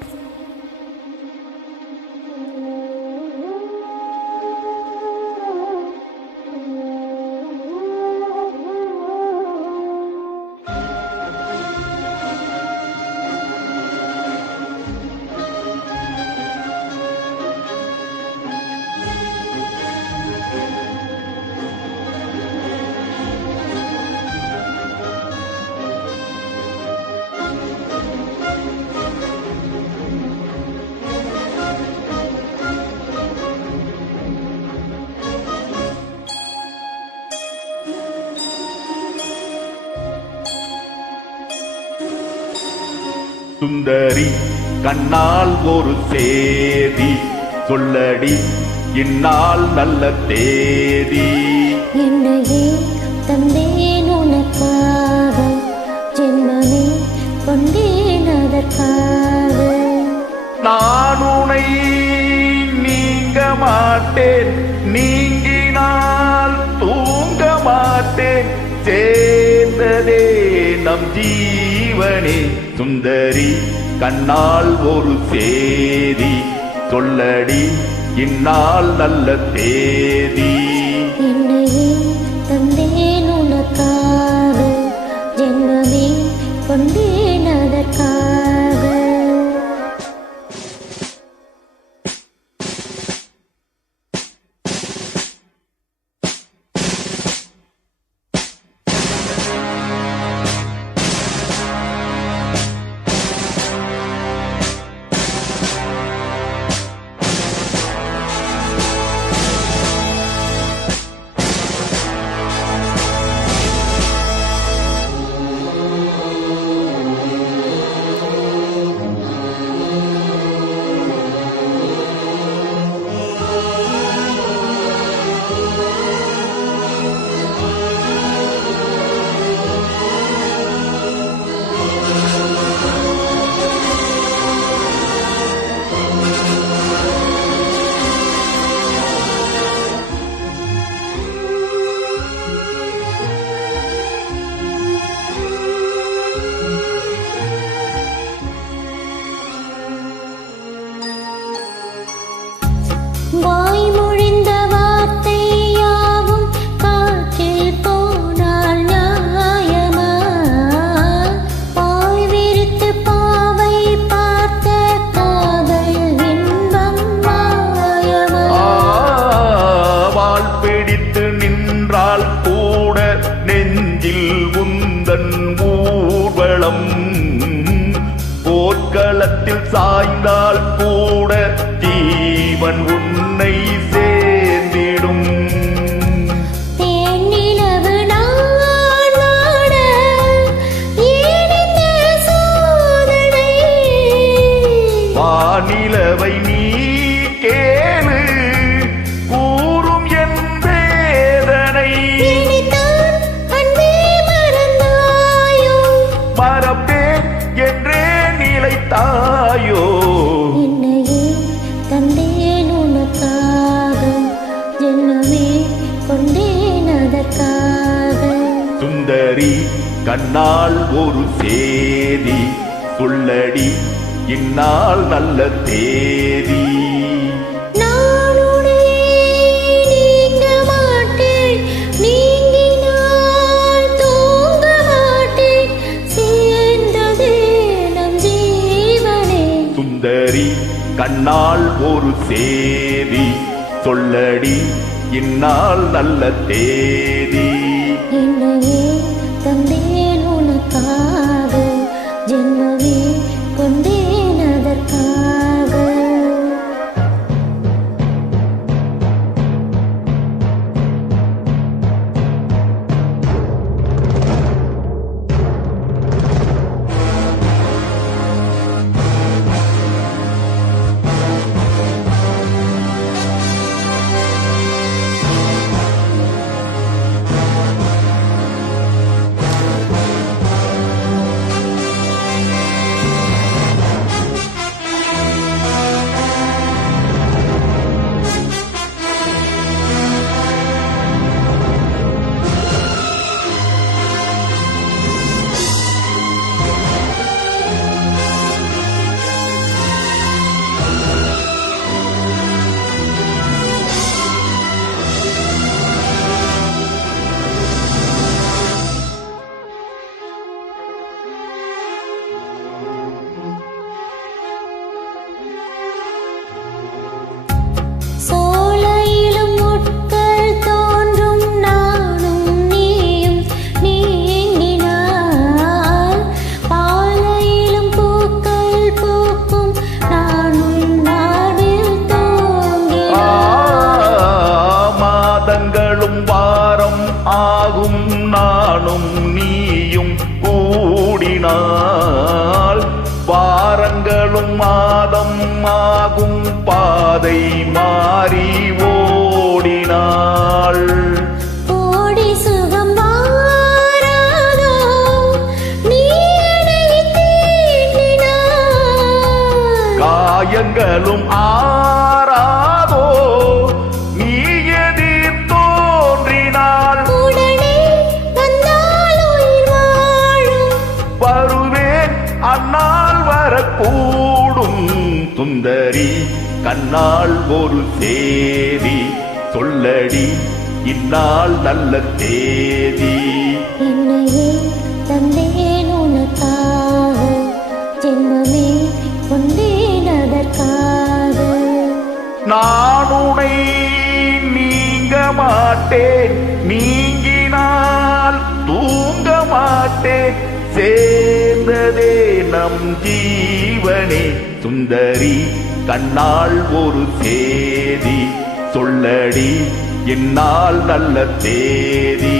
Bye. சுந்தரி கண்ணால் ஒரு சேதி. சொல்லடி இந்நாள் நல்ல தேதி. என்னையே தந்தேன் உனக்காக. ஜென்மமே கொண்டேன் அதற்காக. நான் உனை நீங்க மாட்டேன். நீங்கினால் தூங்க மாட்டேன். சேர்ந்ததே நம் ஜீவனே சுந்தரி கண்ணால் ஒரு சேதி. சொல்லடி இந்நாள் நல்ல தேதி நின்றால் கூட நெஞ்சில் உந்தன் ஊர்வலம். போர்க்களத்தில் சாய்ந்தால் கூட கண்ணால் ஒரு சேதி சொல்லடி இந்நாள் நல்ல தேதி. சுந்தரி கண்ணால் ஒரு சேதி சொல்லடி இந்நாள் நல்ல தேதி. நானும் நீயும் கூடினால் வாரங்களும் மாதம் ஆகும் பாதை மாறி ஓடினாள் காயங்களும் ஆ அந்நாள் வரக்கூடும் சுந்தரி. கண்ணால் ஒரு சேதி. சொல்லடி இந்நாள் நல்ல தேதி. என்னையே தந்தேன் உனக்காக. ஜென்மமே கொண்டேன் அதற்காக நான் உனை நீங்க மாட்டேன். நீங்கினால் தூங்க மாட்டேன். சேர்ந்ததே நம் ஜீவனே. சுந்தரி கண்ணால் ஒரு சேதி. சொல்லடி என்னால் நல்ல தேதி